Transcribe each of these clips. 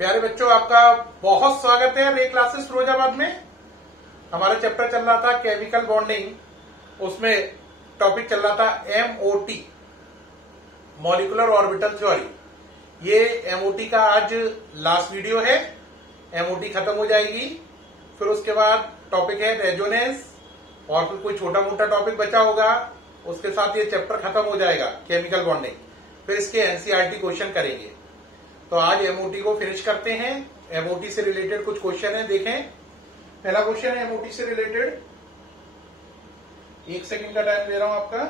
प्यारे बच्चों, आपका बहुत स्वागत है रे क्लासेस फिरोजाबाद में। हमारा चैप्टर चल रहा था केमिकल बॉन्डिंग, उसमें टॉपिक चल रहा था एमओटी, मॉलिक्यूलर ऑर्बिटल थ्योरी। ये एमओटी का आज लास्ट वीडियो है। एमओटी खत्म हो जाएगी, फिर उसके बाद टॉपिक है रेजोनेंस, और फिर कोई छोटा मोटा टॉपिक बचा होगा, उसके साथ ये चैप्टर खत्म हो जाएगा केमिकल बॉन्डिंग। फिर इसके एनसीईआरटी क्वेश्चन करेंगे। तो आज एमओटी को फिनिश करते हैं। एमओटी से रिलेटेड कुछ क्वेश्चन है, देखें। पहला क्वेश्चन है एमओटी से रिलेटेड, 1 सेकंड का टाइम दे रहा हूं आपका।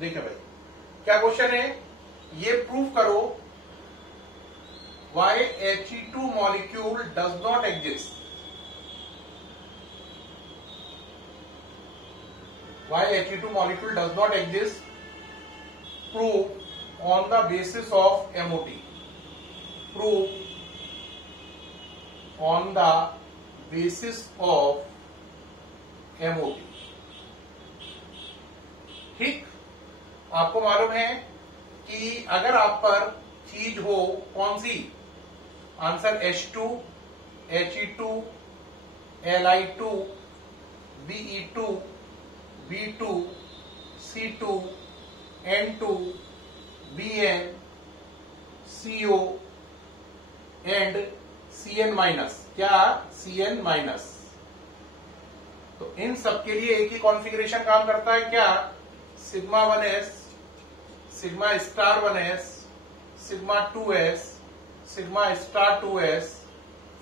देखें भाई, क्या क्वेश्चन है, ये प्रूव करो why He2 molecule does not exist. Why He2 molecule does not exist? Prove on the basis of MOT. Prove on the basis of MOT. ठीक, आपको मालूम है कि अगर आप पर चीज हो कौन सी, answer H2, He2, Li2, Be2, B2, C2, N2, Bn, CO and Cn minus. क्या? Cn minus. तो इन सब के लिए एक ही कॉन्फ़िगरेशन काम करता है। क्या? Sigma 1s, sigma star 1s, sigma 2s, sigma star 2s,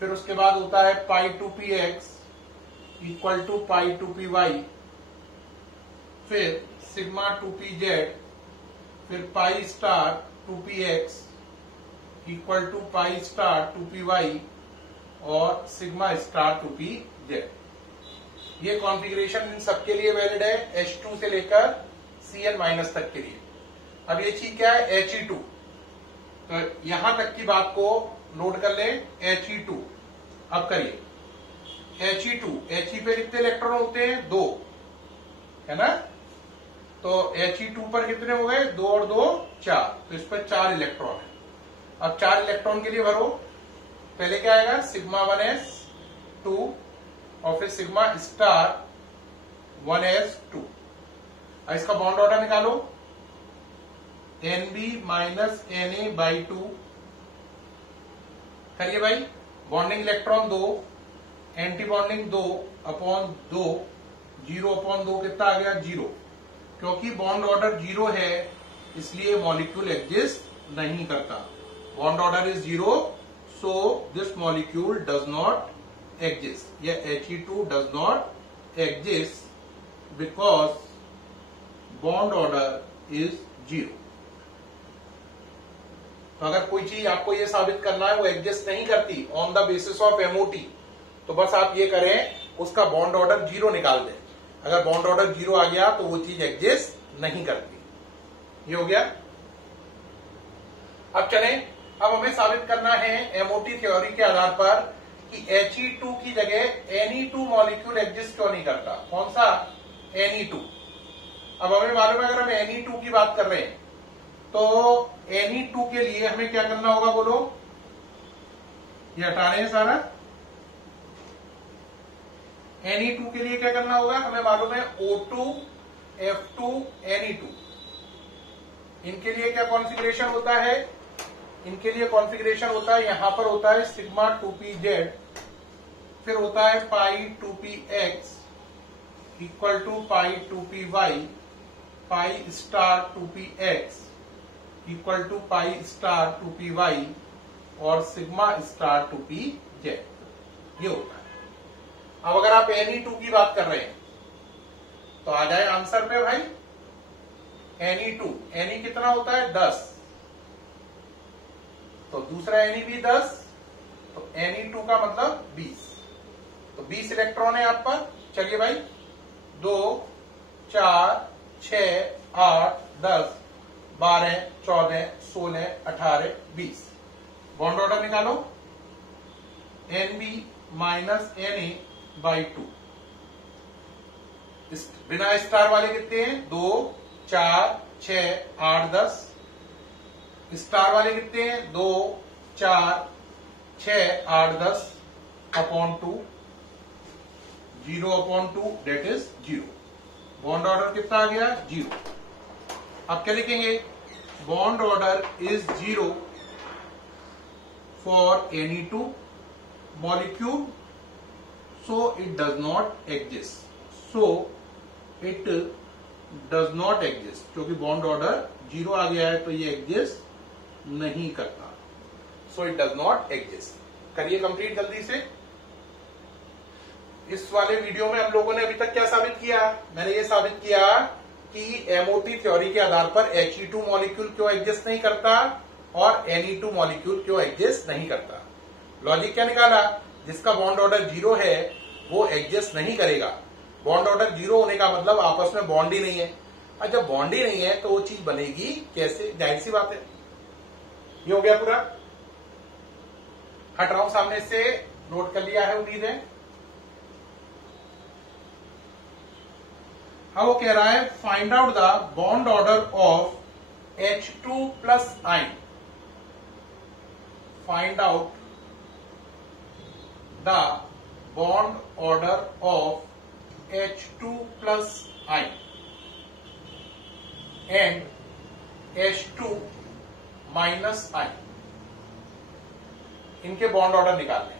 फिर उसके बाद होता है pi 2px equal to pi 2py, फिर सिग्मा 2pz, फिर pi star 2px equal to pi star 2py और सिग्मा स्टार 2pz। ये कॉन्फ़िगरेशन इन सबके लिए वैलिड है, H2 से लेकर Cn माइनस तक के लिए। अब ये चीज क्या है, He2। तो यहां तक की बात को नोट कर लें, He2। अब करिए He2, He पे कितने इलेक्ट्रॉन होते हैं? 2, है ना। तो He2 पर कितने हो गए? 2 और 2 4, तो इस पर 4 इलेक्ट्रॉन है। अब 4 इलेक्ट्रॉन के लिए भरो। पहले क्या आएगा? सिग्मा 1s 2 और फिर सिग्मा स्टार 1s 2। अब इसका बॉन्ड ऑर्डर निकालो, NB माइनस Na/2। करिए भाई, bonding electron 2, anti bonding 2 upon 2, 0 upon 2 कितना आ गया? 0। क्योंकि बॉन्ड ऑर्डर 0 है इसलिए मॉलिक्यूल एग्जिस्ट नहीं करता। Bond order is 0, so this molecule does not exist. या He2 does not exist because bond order is 0। तो अगर कोई चीज आपको ये साबित करना है वो एग्जिस्ट नहीं करती on the basis of MOT, तो बस आप ये करें, उसका बॉन्ड ऑर्डर 0 निकाल दें। अगर बॉन्ड ऑर्डर 0 आ गया तो वो चीज एग्जिस्ट नहीं करती। ये हो गया। अब चलें, अब हमें साबित करना है एमओटी थ्योरी के आधार पर कि He2 की जगह Ne2 मॉलिक्यूल एग्जिस्ट क्यों नहीं करता। कौन सा? Ne2। अब हमें मालूम है, अगर हम Ne2 की बात कर रहे हैं तो Ne2 के लिए हमें क्या करना होगा, बोलो। ये हटाने हैं सारा। Ne2 के लिए क्या करना होगा, हमें मालूम है O2 F2 Ne2। इनके लिए क्या कॉन्फ़िगरेशन होता है? इनके लिए कॉन्फ़िगरेशन होता है, यहां पर होता है सिग्मा 2pz, फिर होता है pi 2px equal to pi 2py, pi star 2px equal to pi star 2py और सिग्मा स्टार 2pz। ये होता है। अब अगर आप Ne2 की बात कर रहे हैं तो आ जाए आंसर पे भाई। Ne2, Ne कितना होता है? 10। तो दूसरा Ne भी 10, तो Ne2 का मतलब 20। तो 20 इलेक्ट्रॉन है आप पर। चलिए भाई, 2 4 6 8 10 12 14 16 18 20। बॉन्ड ऑर्डर निकालो, NB माइनस Na/2। बिना स्टार वाले कितने हैं? 2 4 6 8 10। स्टार वाले कितने हैं? 2, 4, 6, 8, 10 upon 2, 0 upon 2 that is 0। Bond order कितना आ गया? 0। अब क्या लिखेंगे? Bond order is 0 for any two molecule, so it does not exist. So it does not exist, क्योंकि बॉन्ड ऑर्डर 0 आ गया है तो ये एग्जिस्ट नहीं करता। So it does not exist. करिए कंप्लीट जल्दी से। इस वाले वीडियो में हम लोगों ने अभी तक क्या साबित किया? मैंने ये साबित किया कि एमओटी थ्योरी के आधार पर He2 मॉलिक्यूल क्यों एग्जिस्ट नहीं करता और Ne2 मॉलिक्यूल क्यों एग्जिस्ट नहीं करता। लॉजिक क्या निकाला? जिसका बॉन्ड ऑर्डर 0 है वो एग्जिस्ट नहीं करेगा। बॉन्ड ऑर्डर 0 होने का मतलब आपस में बॉन्ड ही नहीं है, और जब बॉन्ड ही नहीं है तो वो चीज बनेगी कैसे? जाहिर सी बात है। ये हो गया पूरा। हट रहा हूं सामने से, नोट कर लिया है उम्मीद है। अब वो कह रहा है find out the bond order of H2 plus आइन। Find out the bond order of H2 plus आइन एंड H2 माइनस आइन। इनके बॉन्ड ऑर्डर निकालने।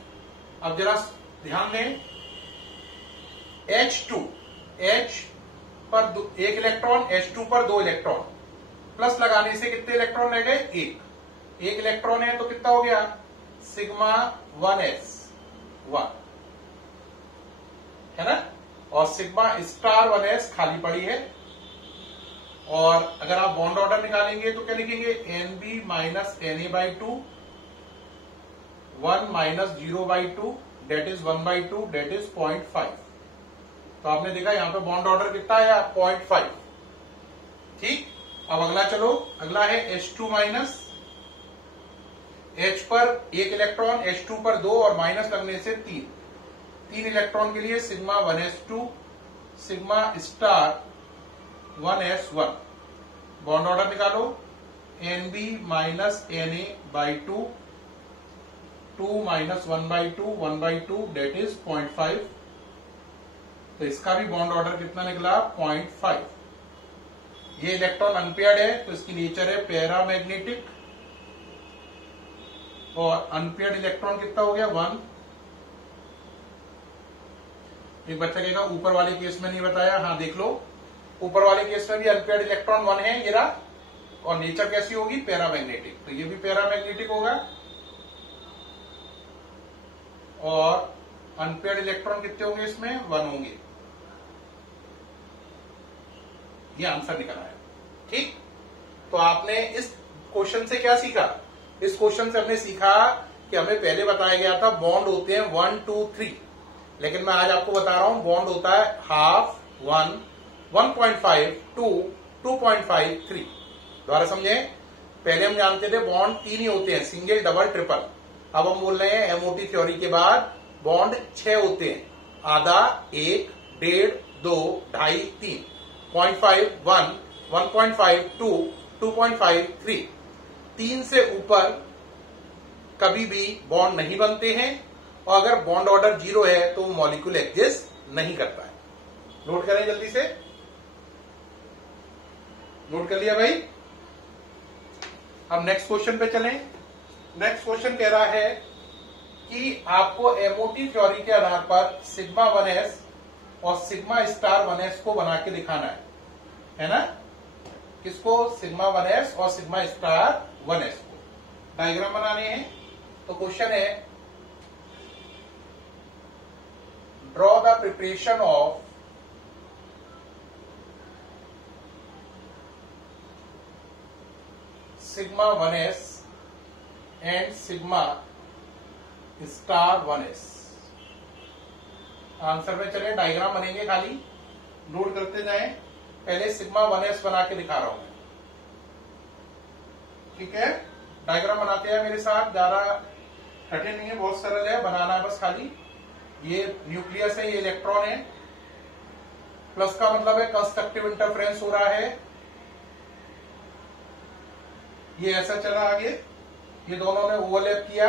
अब जरा ध्यान दें, H2, H पर 1 इलेक्ट्रॉन, H2 पर 2 इलेक्ट्रॉन, प्लस लगाने से कितने इलेक्ट्रॉन रह गए? 1 इलेक्ट्रॉन है तो कितना हो गया? सिग्मा 1s1 है ना, और सिग्मा स्टार 1s खाली पड़ी है। और अगर आप बॉन्ड ऑर्डर निकालेंगे तो क्या लिखेंगे? Nb minus Na/2, 1 minus 0/2 that is 1/2 that is 0.5। तो आपने देखा यहां पे बॉन्ड ऑर्डर कितना आया? 0.5। ठीक। अब अगला चलो, अगला है H2 माइनस। H पर 1 इलेक्ट्रॉन, H2 पर 2 और माइनस लगने से 3 इलेक्ट्रॉन के लिए sigma 1s2, sigma star 1s1। Bond order निकालो। Nb minus Na/2, 2 minus 1/2, 1/2 that is 0.5। तो इसका भी बॉन्ड ऑर्डर कितना निकला? 0.5। ये इलेक्ट्रॉन अनपेयर्ड है तो इसकी नेचर है पैरामैग्नेटिक, और अनपेयर्ड इलेक्ट्रॉन कितना हो गया? 1। एक बच्चा कहेगा ऊपर वाले केस में नहीं बताया। हाँ देख लो, ऊपर वाले केस में भी अनपेयर्ड इलेक्ट्रॉन 1 है ये रहा, और नेचर कैसी होगी? पैरामैग्नेटिक। तो ये भी पैरामैग्नेटिक होगा। और अनपेयर्ड इलेक्ट्रॉन कितने होंगे इसमें? 1 होंगे। ये आंसर निकला है। ठीक। तो आपने इस क्वेश्चन से क्या सीखा? इस क्वेश्चन से हमने सीखा कि हमें पहले बताया गया था बॉन्ड होते हैं 1, 2, 3, लेकिन मैं आज आपको बता रहा हूं बॉन्ड होता है हाफ, 1, 1.5, 2, 2.5, 3। दोबारा समझे, पहले हम जानते थे बॉन्ड 3 ही होते हैं, सिंगल, डबल, ट्रिपल। अब हम बोल रहे हैं एमओटी थ्योरी के बाद बॉन्ड 6 होते हैं, आधा, 1, 1.5, 2, 2.5, 3, 0.5, 1, 1.5, 2, 2.5, 3। 3 से ऊपर कभी भी बॉन्ड नहीं बनते हैं, और अगर बॉन्ड ऑर्डर 0 है तो मॉलिक्यूल एग्जिस्ट नहीं करता है। नोट करें जल्दी से। नोट कर लिया भाई? अब नेक्स्ट क्वेश्चन पे चलें। नेक्स्ट क्वेश्चन कह रहा है कि आपको एमओटी थ्योरी के आधार पर सिग्मा 1s और सिग्मा स्टार 1s को बना के दिखाना है ना? किसको? सिग्मा 1s और सिग्मा स्टार 1s को डायग्राम बनाने हैं। तो क्वेश्चन है draw the preparation of sigma 1s and sigma star 1s। Answer में चले, डायग्राम बनेंगे, खाली नोट करते जाएं। पहले सिग्मा 1s बना के दिखा रहा हूं मैं। ठीक है, डायग्राम बनाते हैं मेरे साथ, ज्यादा कठिन नहीं है, बहुत सरल है, बनाना है बस खाली। ये न्यूक्लियस है, ये इलेक्ट्रॉन है, प्लस का मतलब है कंस्ट्रक्टिव इंटरफेरेंस हो रहा है, ये ऐसा चला आगे, ये दोनों ने ओवरलैप किया,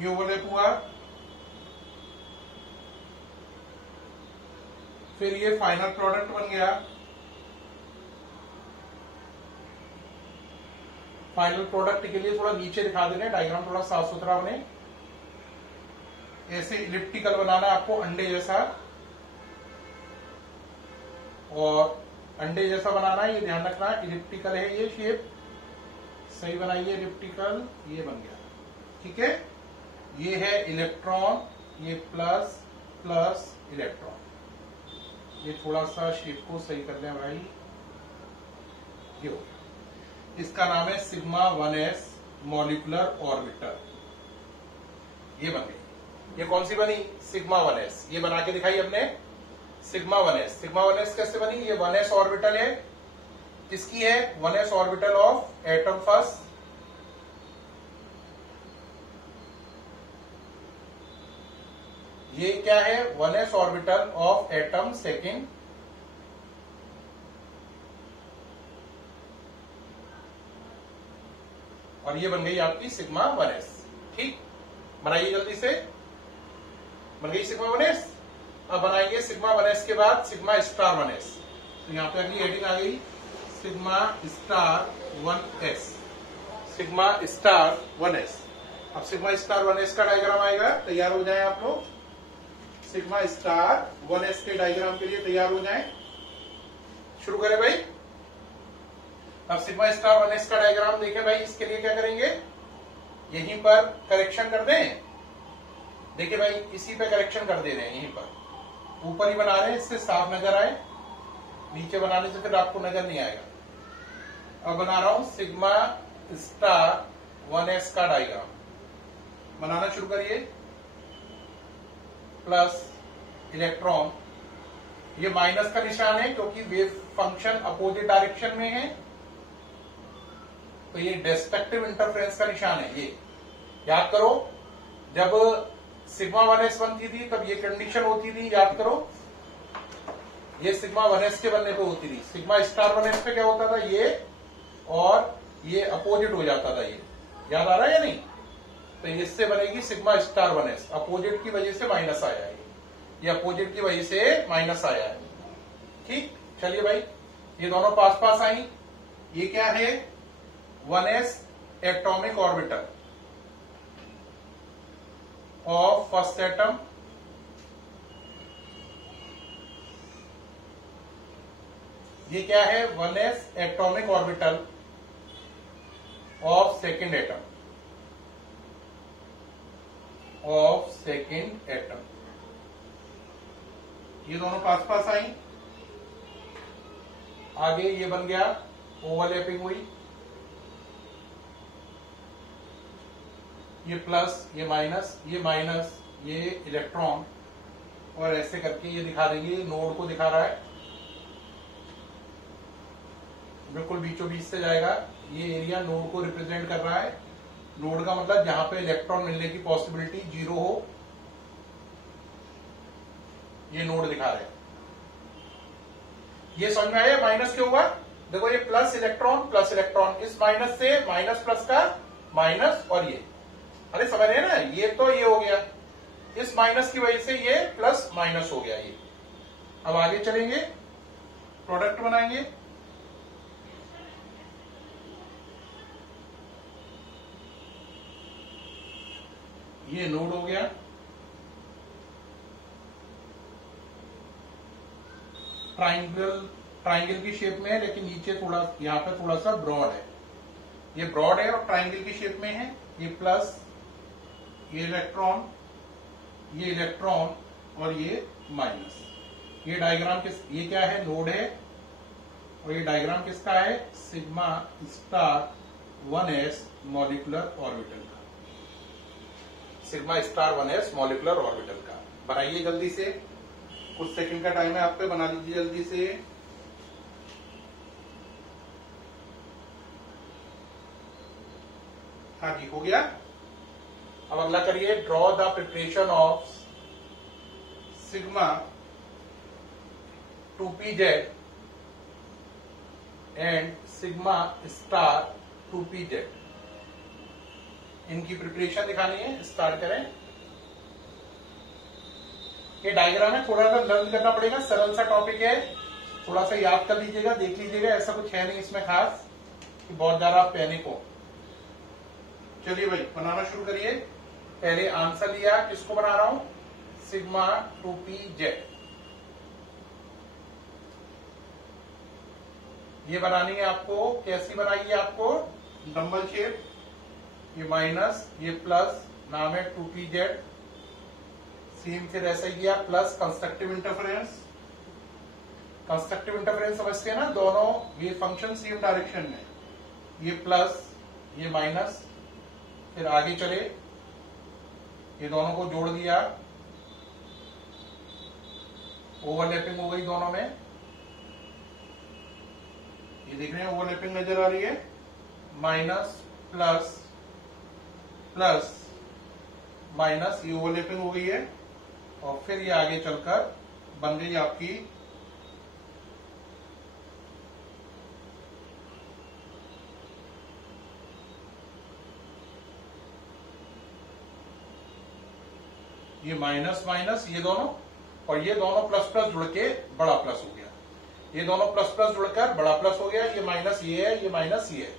ये ओवरलैप हुआ, फिर ये फाइनल प्रोडक्ट बन गया। फाइनल प्रोडक्ट के लिए थोड़ा नीचे दिखा देना, डायग्राम थोड़ा साफ सुथरा बने। ऐसे इलिप्टिकल बनाना आपको, अंडे जैसा, और अंडे जैसा बनाना है, ये ध्यान रखना। इलिप्टिकल है ये शेप, सही बनाइए इलिप्टिकल, ये बन गया, ठीक है। ये है इलेक्ट्रॉन, ये प्लस प्लस इलेक्ट्रॉन। ये थोड़ा सा शेप को सही कर लें भाई, ये हो गया। इसका नाम है सिग्मा 1s मॉलिक्यूलर ऑर्बिटर, ये बन गई। ये कौन सी बनी? Sigma 1s। ये बना के दिखाई हमने, सिग्मा 1s। सिग्मा 1s कैसे बनी? ये 1s ऑर्बिटल है, किसकी है? 1s orbital of atom first, ये क्या है? 1s orbital of atom second, और ये बन गई आपकी सिग्मा 1s। ठीक, बनाइए जल्दी से, बन गई सिग्मा 1s। अब बनाएंगे सिग्मा 1s के बाद सिग्मा स्टार 1s। तो यहां पे अगली हेडिंग आ गई, sigma star 1s, sigma star 1s। अब सिग्मा स्टार 1s का डायग्राम आएगा, तैयार हो जाए आप लोग। सिग्मा स्टार 1s के डायग्राम के लिए तैयार हो जाएं। शुरू करें भाई। अब सिग्मा स्टार 1s का डायग्राम देखें भाई, इसके लिए क्या करेंगे? यहीं पर करेक्शन कर दें। देखिए भाई, इसी पे करेक्शन कर दे रहे हैं, यहीं पर ऊपर ही बना रहे हैं, इससे साफ नजर आए। नीचे बनाने से फिर आपको नजर नहीं आएगा। अब बना रहा हूं सिग्मा स्टार 1s का डायग्राम। बनाना शुरू करिए। प्लस इलेक्ट्रॉन, ये माइनस का निशान है क्योंकि वेव फंक्शन अपोजिट डायरेक्शन में है, तो ये डेस्पेक्टिव इंटरफेरेंस का निशान है। ये याद करो, जब सिग्मा 1s बनती थी तब ये कंडीशन होती थी, याद करो। ये सिग्मा 1s के बनने पे होती थी। सिग्मा स्टार 1s पे क्या होता था? ये और ये अपोजिट हो जाता था। ये याद आ रहा है या नहीं? तो इससे बनेगी सिग्मा स्टार 1s। अपोजिट की वजह से माइनस आया है, ये अपोजिट की वजह से माइनस आया है। ठीक, चलिए भाई, ये दोनों पास पास आई। ये क्या है? 1s atomic orbital of first atom, ये क्या है? 1s atomic orbital of second atom, of second atom. ये दोनों पास पास आई। आगे ये बन गया, ओवरलैपिंग हुई, ये प्लस, ये माइनस, ये इलेक्ट्रॉन, और ऐसे करके ये दिखा देंगे, ये नोड को दिखा रहा है, बिल्कुल बीचों बीच से जाएगा। ये एरिया नोड को रिप्रेजेंट कर रहा है। नोड का मतलब जहां पे इलेक्ट्रॉन मिलने की पॉसिबिलिटी 0 हो, ये नोड दिखा रहे हैं। ये समझ में आया? माइनस क्यों हुआ? देखो, ये प्लस इलेक्ट्रॉन, इस माइनस से माइनस प्लस का माइनस, और ये, अरे समझ रहे हैं ना? ये तो ये हो गया, इस माइनस की वजह से ये प्लस माइनस हो गया ये। अब आगे चलेंगे, प्रोडक्ट बनाएंगे। ये नोड हो गया, ट्राइंगल की शेप में है, लेकिन नीचे थोड़ा, यहां पे थोड़ा सा ब्रॉड है। ये ब्रॉड है और ट्राइंगल की शेप में है। ये प्लस, ये इलेक्ट्रॉन और ये माइनस। ये डायग्राम ये क्या है? नोड है, और ये डायग्राम किसका है? Sigma star 1s molecular orbital का, sigma star 1s molecular orbital का। बनाइए जल्दी से, कुछ सेकंड का टाइम है आप पे, बना लीजिए जल्दी से। हाँ जी, हो गया। अब अगला करिए, draw the preparation of sigma 2pz and sigma star 2pz। इनकी प्रिपरेशन दिखानी है, स्टार्ट करें। ये डायग्राम है, थोड़ा सा लर्न करना पड़ेगा, सरल सा टॉपिक है, थोड़ा सा याद कर लीजिएगा, देख लीजिएगा, ऐसा कुछ है नहीं इसमें खास कि बहुत ज्यादा आप पैनिक हो। चलिए भाई बनाना शुरू करिए। पहले आंसर लिया, किसको बना रहा हूं, सिग्मा 2pz। ये बनानी है आपको, कैसी बनाइए आपको, डम्बल शेप, ये माइनस ये प्लस, नाम है 2pz। सेम फिर ऐसा ही किया, plus constructive interference. Constructive interference समझते हैं ना, दोनों ये फंक्शन सेम डायरेक्शन में, ये प्लस ये माइनस, फिर आगे चले, ये दोनों को जोड़ दिया, ओवरलैपिंग हो गई दोनों में। ये देख रहे हैं ओवरलैपिंग नजर आ रही है, माइनस प्लस प्लस माइनस, ये ओवरलैपिंग हो गई है। और फिर ये आगे चलकर बन गई आपकी ये माइनस माइनस, ये दोनों, और ये दोनों प्लस प्लस जुड़ के बड़ा प्लस हो गया। ये दोनों प्लस प्लस जुड़कर बड़ा प्लस हो गया। ये माइनस ये है, ये माइनस ये है,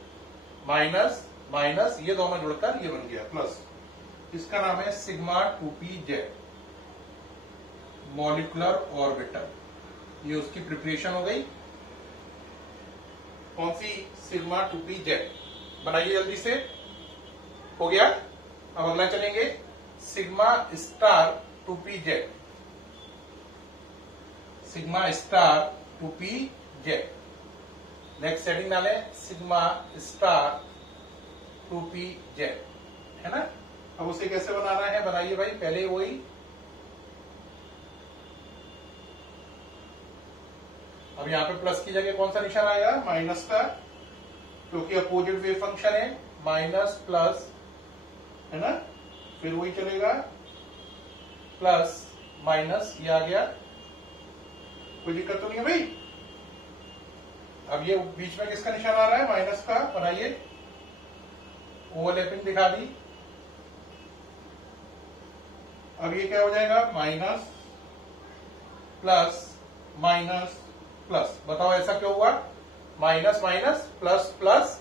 माइनस माइनस ये दोनों जुड़कर ये बन गया प्लस। इसका नाम है सिग्मा 2pz, मॉलिक्यूलर ऑर्बिटल। ये उसकी प्रिपरेशन हो गई। कौन सी, सिग्मा 2pz। बनाइए जल्दी से, हो गया। अब अगला चलेंगे, sigma star 2pz, sigma star 2pz। Next setting डालें, सिग्मा स्टार 2pz, है ना। अब उसे कैसे बनाना है, बनाइए भाई। पहले वही, अब यहां पे प्लस की जगह कौन सा निशान आएगा, माइनस का, क्योंकि अपोजिट वेव फंक्शन है, माइनस प्लस, है ना। फिर वही चलेगा, प्लस माइनस, ये आ गया, कोई दिक्कत तो नहीं है भाई। अब ये बीच में किसका निशान आ रहा है, माइनस का, बनाइए, ओवरलैपिंग दिखा दी। अब ये क्या हो जाएगा, माइनस प्लस माइनस प्लस। बताओ ऐसा क्यों हुआ, माइनस माइनस प्लस प्लस,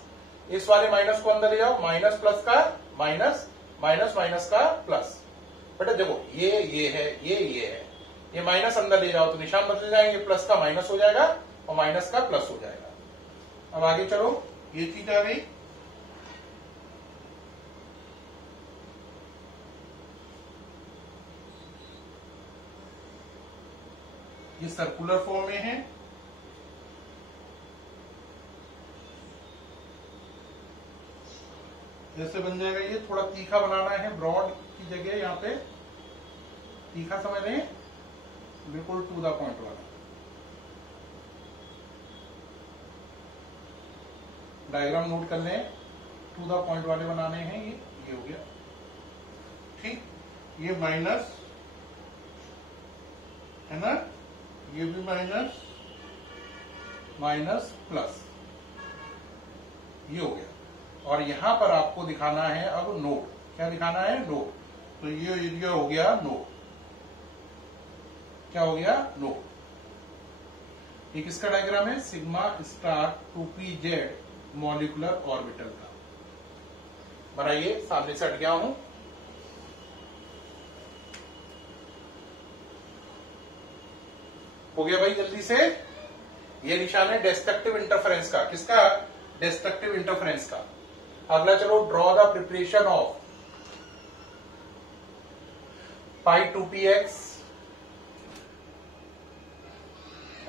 इस वाले माइनस को अंदर ले जाओ, माइनस प्लस का माइनस, माइनस माइनस का प्लस। बेटा देखो, ये है, ये है, ये माइनस अंदर ले जाओ तो निशान बदल जाएंगे, प्लस का माइनस हो जाएगा और माइनस का प्लस हो जाएगा। अब आगे चलो, ये चीज आ गई। ये सर्कुलर फॉर्म में है, जैसे बन जाएगा। ये थोड़ा तीखा बनाना है, ब्रॉड की जगह यहाँ पे तीखा, समझ रहे हैं, बिल्कुल टू द पॉइंट वाला। डायग्राम नोट कर लें, टू द पॉइंट वाले बनाने हैं। ये हो गया, ठीक। ये माइनस है ना, ये भी माइनस माइनस प्लस, ये हो गया। और यहां पर आपको दिखाना है अब नोड। क्या दिखाना है, नोड। तो ये एरिया हो गया नोड। क्या हो गया, नोड। ये किसका डायग्राम है, sigma star 2pz molecular orbital का। बनाइए, सामने से हट गया हूं। हो गया भाई, जल्दी से। ये निशान है डिस्ट्रक्टिव इंटरफेरेंस का। किसका, डिस्ट्रक्टिव इंटरफेरेंस का। अगला चलो, draw the preparation of pi 2px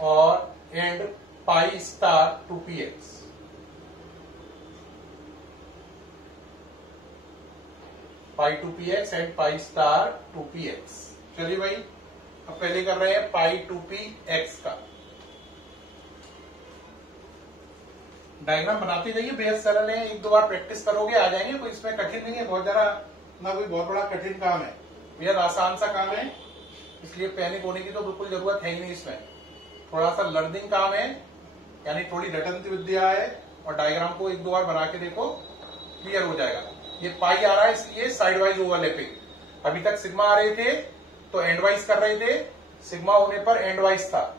और and pi star 2px। Pi 2px and pi star 2px। चलिए भाई, अब पहले कर रहे हैं पाई 2px का। डायग्राम बनाते जाइए, बेहद सरल है, एक दो बार प्रैक्टिस करोगे आ जाएंगे। कोई इसमें कठिन नहीं है, बहुत ज्यादा ना कोई बहुत बड़ा कठिन काम है, बेहद आसान सा काम है, इसलिए पैनिक होने की तो बिल्कुल जरूरत है ही नहीं इसमें। थोड़ा सा लर्निंग काम है, यानी थोड़ी रटंती विद्या है, और डायग्राम को एक दो बार बना के देखो, क्लियर हो जाएगा। ये पाई आ रहा है इसलिए साइड वाइज ओवरलैपिंग। अभी तक सिग्मा आ रहे थे तो एंड वाइज कर रहे थे, सिग्मा होने पर एंड वाइज था,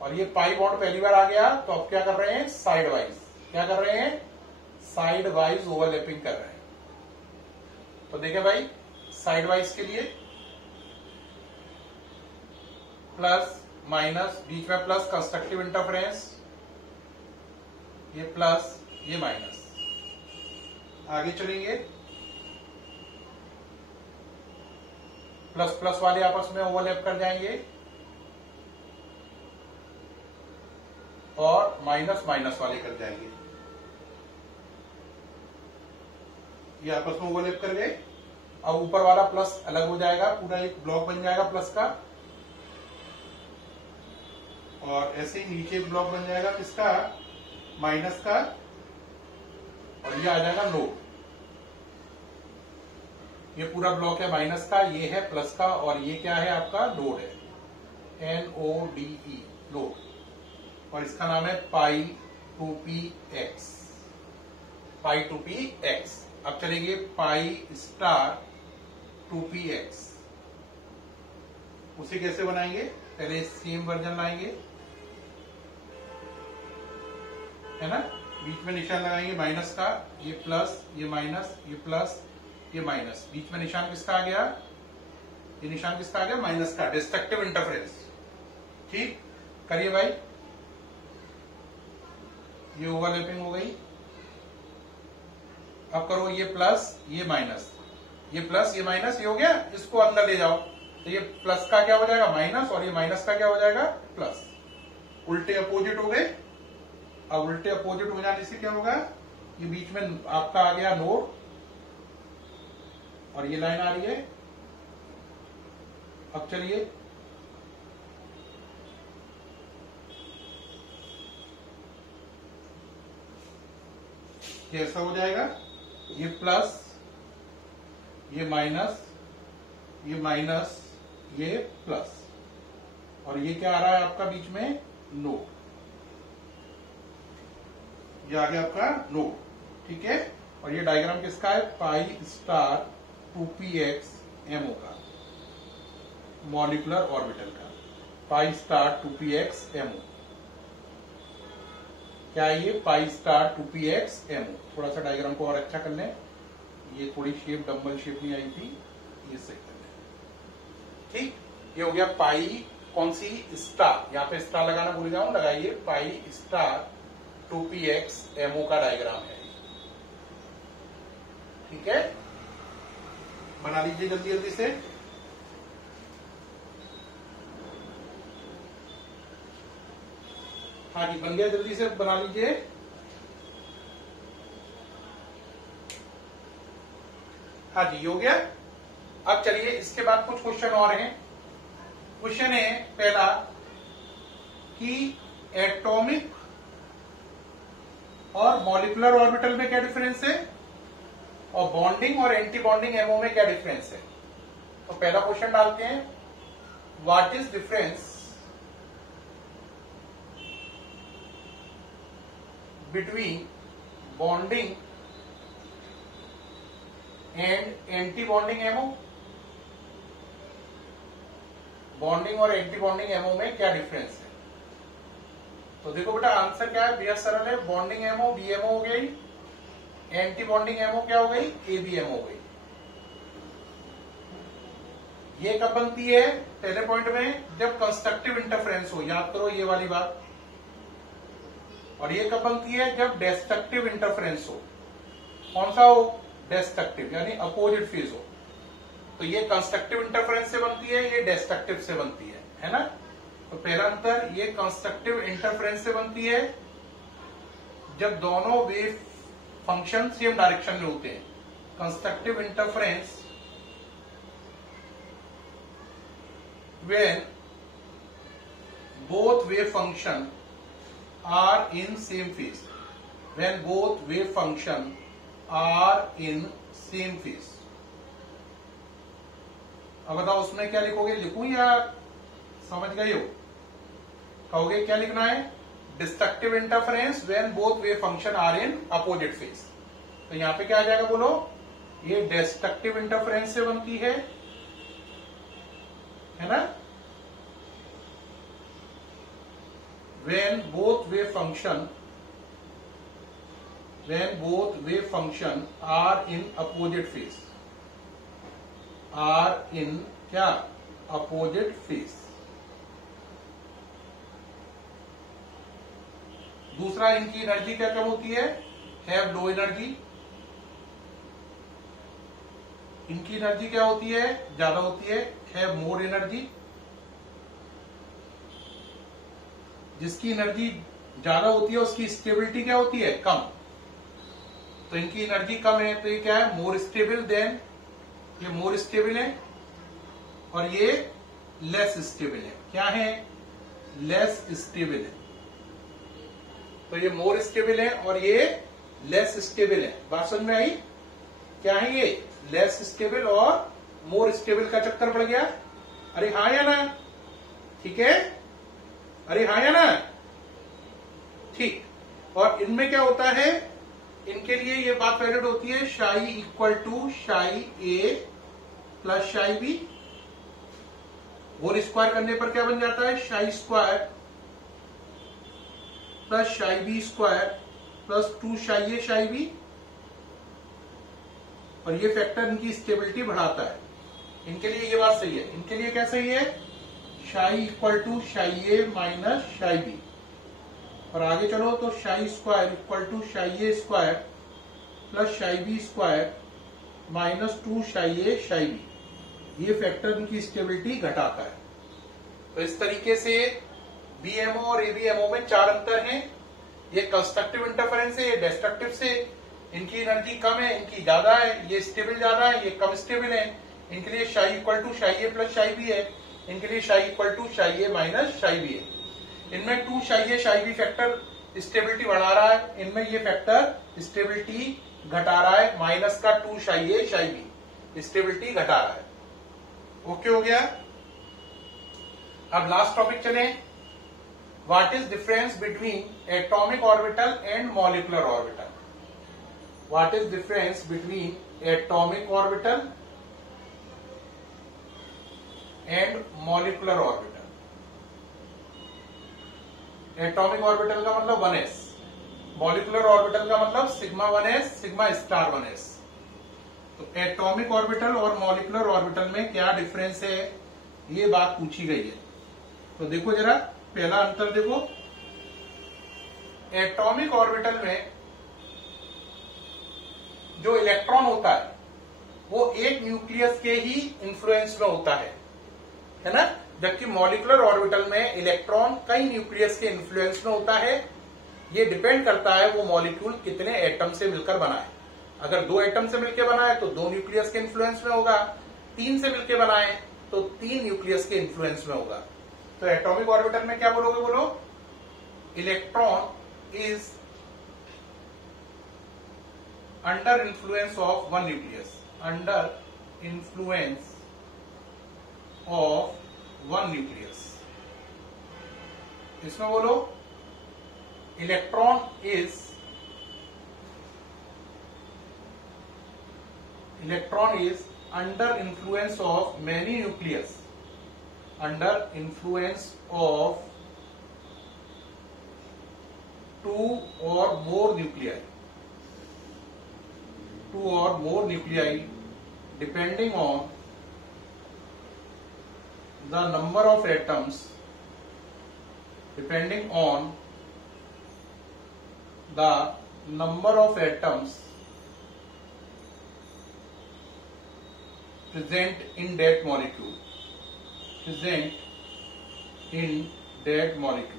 और ये पाई बॉन्ड पहली बार आ गया तो अब क्या कर रहे हैं, साइड वाइज। क्या कर रहे हैं, साइड वाइज ओवरलैपिंग कर रहे हैं। तो देखे भाई, साइड वाइज के लिए प्लस माइनस, बीच में प्लस कंस्ट्रक्टिव इंटरफेरेंस, ये प्लस ये माइनस। आगे चलेंगे, प्लस प्लस वाले आपस में ओवरलैप कर जाएंगे और माइनस माइनस वाले कर जाएंगे। ये आपस में ओवरलैप कर गए। अब ऊपर वाला प्लस अलग हो जाएगा, पूरा एक ब्लॉक बन जाएगा प्लस का, और ऐसे ही नीचे एक ब्लॉक बन जाएगा किसका, माइनस का, और ये आ जाएगा नोड। ये पूरा ब्लॉक है माइनस का, ये है प्लस का, और ये क्या है आपका, लोड है, NODE, लोड, और इसका नाम है पाई 2px, पाई 2px। अब चलेंगे पाई स्टार 2px, उसे कैसे बनाएंगे, पहले सेम वर्जन लाएंगे, है ना, बीच में निशान लगाएंगे माइनस का, ये प्लस ये माइनस, ये प्लस ये माइनस, बीच में निशान किसका आ गया, ये निशान किसका आ गया, माइनस का, डिस्ट्रक्टिव इंटरफेरेंस। ठीक, करिए भाई, ये ओवरलैपिंग हो गई। अब करो ये प्लस ये माइनस, ये प्लस ये माइनस, ये हो गया, इसको अंदर ले जाओ तो ये प्लस का क्या हो जाएगा, माइनस, और ये माइनस का क्या हो जाएगा, प्लस। उल्टे अपोजिट हो गए। अब उल्टे अपोजिट हो जाने से क्या होगा, ये बीच में आपका आ गया नोड, और ये लाइन आ रही है। अब चलिए, कैसा हो जाएगा, ये प्लस ये माइनस, ये माइनस ये प्लस, और ये क्या आ रहा है आपका बीच में, नोड, ये आ गया आपका नोड। ठीक है, और ये डायग्राम किसका है, पाई स्टार 2px MO का, मॉलिक्यूलर ऑर्बिटल का, पाई स्टार 2px MO। क्या है ये, पाई स्टार 2px MO। थोड़ा सा डायग्राम को और अच्छा कर लें, ये थोड़ी शेप डम्बल शेप नहीं आई थी, ये सही कर लें। ठीक, ये हो गया पाई कौन सी, स्टार, यहाँ पे स्टार लगाना भूल जाऊं, लगाइए, पाई स्टार 2px MO का डायग्राम है। ठीक है, बना लीजिए जल्दी जल्दी से। हाँ जी, बन गया, जल्दी से बना लीजिए। हाँ जी, हो गया। अब चलिए, इसके बाद कुछ क्वेश्चन और हैं। क्वेश्चन है पहला कि एटॉमिक और मॉलिक्यूलर ऑर्बिटल में क्या डिफरेंस है, और बॉन्डिंग और एंटी बॉन्डिंग एमओ में क्या डिफरेंस है। तो पहला क्वेश्चन डालते हैं, what is difference between bonding and anti bonding ammo. Bonding और एंटी बॉन्डिंग एमओ में क्या डिफरेंस है। तो देखो बेटा, आंसर क्या है, बेहद सरल है। बॉन्डिंग एमओ बीएमओ हो गई, एंटी बॉन्डिंग एमओ क्या हो गई, एबीएमओ हो गई। ये कब बनती है, पहले पॉइंट में, जब कंस्ट्रक्टिव इंटरफेरेंस हो, याद करो ये वाली बात। और ये कब बनती है, जब डिस्ट्रक्टिव इंटरफेरेंस हो। कौन सा हो, डिस्ट्रक्टिव, यानी अपोजिट फेज हो। तो ये कंस्ट्रक्टिव इंटरफेरेंस से बनती है, ये डिस्ट्रक्टिव से बनती है ना। तो पहला अंतर, ये कंस्ट्रक्टिव इंटरफेरेंस से बनती है जब दोनों वेव फंक्शन सेम डायरेक्शन में होते हैं। Constructive interference when both wave function are in same phase, when both wave function are in same phase। अब बताओ उसमें क्या लिखोगे, लिखूं या समझ गए हो। कहोगे क्या लिखना है, destructive interference when both wave function are in opposite phase. तो यहां पे क्या आ जाएगा बोलो, ये डिस्ट्रक्टिव इंटरफेरेंस से बनती है ना, when both wave function are in opposite phase, are in क्या, opposite phase। दूसरा, इनकी एनर्जी क्या कम होती है, हैव लो एनर्जी। इनकी एनर्जी क्या होती है, ज्यादा होती है, हैव मोर एनर्जी। जिसकी एनर्जी ज्यादा होती है उसकी स्टेबिलिटी क्या होती है, कम। तो इनकी एनर्जी कम है तो ये क्या है, मोर स्टेबल देन, ये मोर स्टेबल है, और ये लेस स्टेबल है। क्या है, लेस स्टेबल है। तो ये मोर स्टेबल है और ये लेस स्टेबल है। बात समझ में आई, क्या है ये, लेस स्टेबल और मोर स्टेबल का चक्कर पड़ गया। अरे हाँ या ना, ठीक है, अरे हाँ या ना, ठीक। और इनमें क्या होता है, इनके लिए ये बात वैलिड होती है, शाई इक्वल टू शाई ए प्लस शाई बी। होल स्क्वायर करने पर क्या बन जाता है, शाई स्क्वायर प्लस शाई बी स्क्वायर प्लस 2 शाई ए शाई बी। और ये फैक्टर इनकी स्टेबिलिटी बढ़ाता है। इनके लिए ये बात सही है। इनके लिए क्या सही है, शाई इक्वल टू शाई ए माइनस शाई बी। और आगे चलो तो शाई स्क्वायर इक्वल टू शाई ए स्क्वायर प्लस शाई बी स्क्वायर माइनस 2 शाई ए शाई बी। ये फैक्टर इनकी स्टेबिलिटी घटाता है। तो इस तरीके से बीएमओ और एबीएमओ में 4 अंतर हैं। ये कंस्ट्रक्टिव इंटरफेरेंस है, ये डिस्ट्रक्टिव से। इनकी एनर्जी कम है, इनकी ज्यादा है, ये स्टेबल ज्यादा है, ये कम स्टेबल है। इनके लिए शाई इक्वल टू शाई ए प्लस शाई बी है, इनके लिए शाई इक्वल टू शाई ए माइनस शाई बी है। इनमें 2 शाई ए शाई बी फैक्टर स्टेबिलिटी बढ़ा रहा है, इनमें ये फैक्टर स्टेबिलिटी घटा रहा है। माइनस का 2 शाई ए शाई बी स्टेबिलिटी घटा रहा है। ओके हो गया। अब लास्ट टॉपिक चले, what is difference between atomic orbital and molecular orbital. What is difference between atomic orbital and molecular orbital. Atomic orbital का मतलब 1s, मॉलिक्यूलर ऑर्बिटल का मतलब sigma 1s sigma star 1s। तो atomic orbital और molecular orbital में क्या difference है, ये बात पूछी गई है। तो देखो जरा, पहला अंतर देखो, एटॉमिक ऑर्बिटल में जो इलेक्ट्रॉन होता है वो एक न्यूक्लियस के ही इन्फ्लुएंस में होता है ना, जबकि मॉलिक्यूलर ऑर्बिटल में इलेक्ट्रॉन कई न्यूक्लियस के इन्फ्लुएंस में होता है। ये डिपेंड करता है वो मॉलिक्यूल कितने एटम से मिलकर बना है। अगर 2 एटम से मिलकर बना है तो 2 न्यूक्लियस के इन्फ्लुएंस में होगा, 3 से मिलकर बना है तो 3 न्यूक्लियस के इन्फ्लुएंस में होगा। तो एटॉमिक ऑर्बिटल में क्या बोलोगे, बोलो electron is under influence of 1 nucleus, under influence of 1 nucleus. इसमें बोलो electron is under influence of many nucleus, under influence of 2 or more nuclei, 2 or more nuclei depending on the number of atoms, depending on the number of atoms present in that molecule, present in that molecule।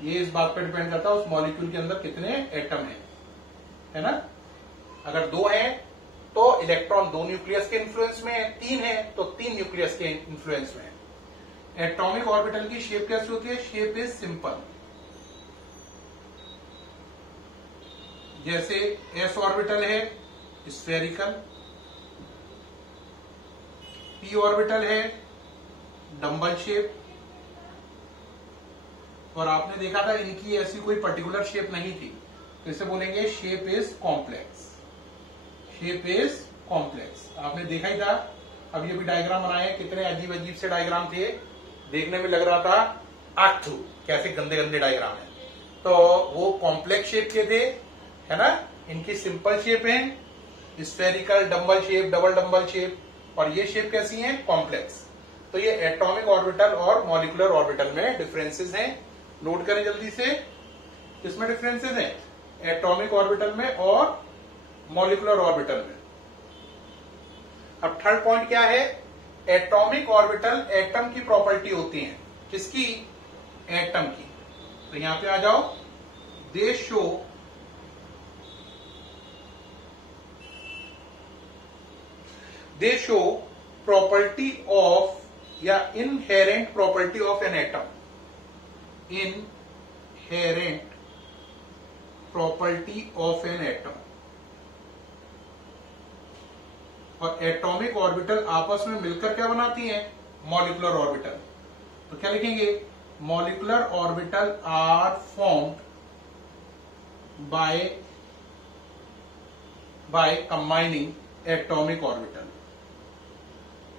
ये इस बात पर depend करता है उस molecule के अंदर कितने एटम हैं, है ना। अगर 2 हैं तो इलेक्ट्रॉन 2 न्यूक्लियस के इन्फ्लुएंस में है, 3 है तो 3 न्यूक्लियस के इन्फ्लुएंस में है। एटॉमिक ऑर्बिटल की शेप कैसी होती है, शेप इज सिंपल। जैसे एस ऑर्बिटल है स्फेरिकल, पी ऑर्बिटल है डम्बल शेप, और आपने देखा था इनकी ऐसी कोई पर्टिकुलर शेप नहीं थी, तो इसे बोलेंगे shape is complex. Shape is complex आपने देखा ही था। अब ये भी डायग्राम बनाए, कितने अजीब अजीब से डायग्राम थे, देखने में लग रहा था आठू कैसे गंदे गंदे डायग्राम है। तो वो कॉम्प्लेक्स शेप के थे, है ना। इनकी सिंपल शेप है, spherical, dumbbell shape, double dumbbell shape, और ये शेप कैसी है, कॉम्प्लेक्स। तो ये एटॉमिक ऑर्बिटल और मॉलिक्यूलर ऑर्बिटल में डिफरेंसेस हैं। नोट करें जल्दी से, किसमें डिफरेंसेस हैं, एटॉमिक ऑर्बिटल में और मॉलिक्यूलर ऑर्बिटल में। अब थर्ड पॉइंट क्या है, एटॉमिक ऑर्बिटल एटम की प्रॉपर्टी होती है, किसकी, एटम की। तो यहां पे आ जाओ, दे शो प्रॉपर्टी ऑफ या inherent property of an atom, inherent property of an atom. और एटॉमिक ऑर्बिटल आपस में मिलकर क्या बनाती हैं, मॉलिक्यूलर ऑर्बिटल। तो क्या लिखेंगे, molecular orbital are formed by combining atomic orbital,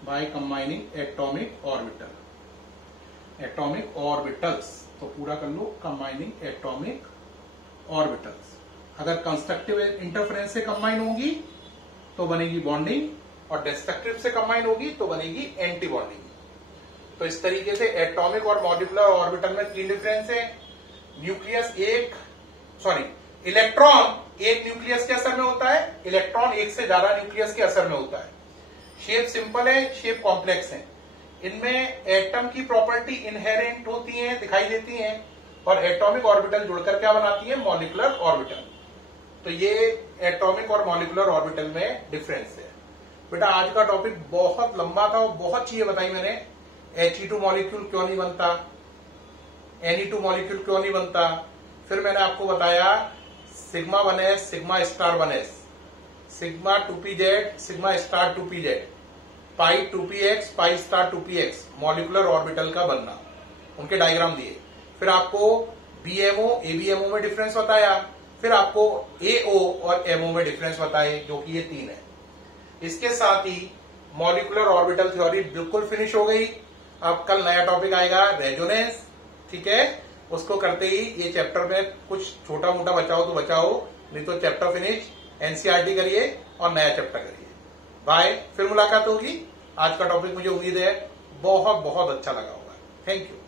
by combining atomic orbital, atomic orbitals. तो पूरा कर लो, कंबाइनिंग एटॉमिक ऑर्बिटल्स। अगर कंस्ट्रक्टिव इंटरफेरेंस से कंबाइन होंगी तो बनेगी बॉन्डिंग, और डिस्ट्रक्टिव से कंबाइन होगी तो बनेगी एंटी बॉन्डिंग। तो इस तरीके से एटॉमिक और मॉलिक्यूलर ऑर्बिटल में तीन डिफरेंस है। इलेक्ट्रॉन एक न्यूक्लियस के असर में होता है, इलेक्ट्रॉन एक से ज्यादा न्यूक्लियस के असर में होता है। शेप सिंपल है, शेप कॉम्प्लेक्स है। इनमें एटम की प्रॉपर्टी इनहेरेंट होती है, दिखाई देती है, और एटॉमिक ऑर्बिटल जुड़कर क्या बनाती है, मॉलिक्यूलर ऑर्बिटल। तो ये एटॉमिक और मॉलिक्यूलर ऑर्बिटल में डिफरेंस है। बेटा आज का टॉपिक बहुत लंबा था और बहुत चीजें बताई मैंने। He2 मॉलिक्यूल क्यों नहीं बनता, Ne2 मॉलिक्यूल क्यों नहीं बनता, फिर मैंने आपको बताया sigma 1s, sigma star 1s, sigma 2pz, sigma star 2pz, पाई 2px, पाई स्टार 2px मॉलिक्यूलर ऑर्बिटल का बनना, उनके डायग्राम दिए। फिर आपको BMO, ABMO में डिफरेंस बताया, फिर आपको AO और MO में डिफरेंस बताए, जो कि ये तीन है। इसके साथ ही मॉलिक्यूलर ऑर्बिटल थ्योरी बिल्कुल फिनिश हो गई। अब कल नया टॉपिक आएगा, रेजोनेंस, ठीक है। उसको करते ही ये चैप्टर में कुछ छोटा मोटा बचाओ तो बचाओ, नहीं तो चैप्टर फिनिश। NCERT करिए और नया चैप्टर करिए। बाय, फिर मुलाकात होगी। आज का टॉपिक मुझे उम्मीद है बहुत बहुत अच्छा लगा होगा। Thank you.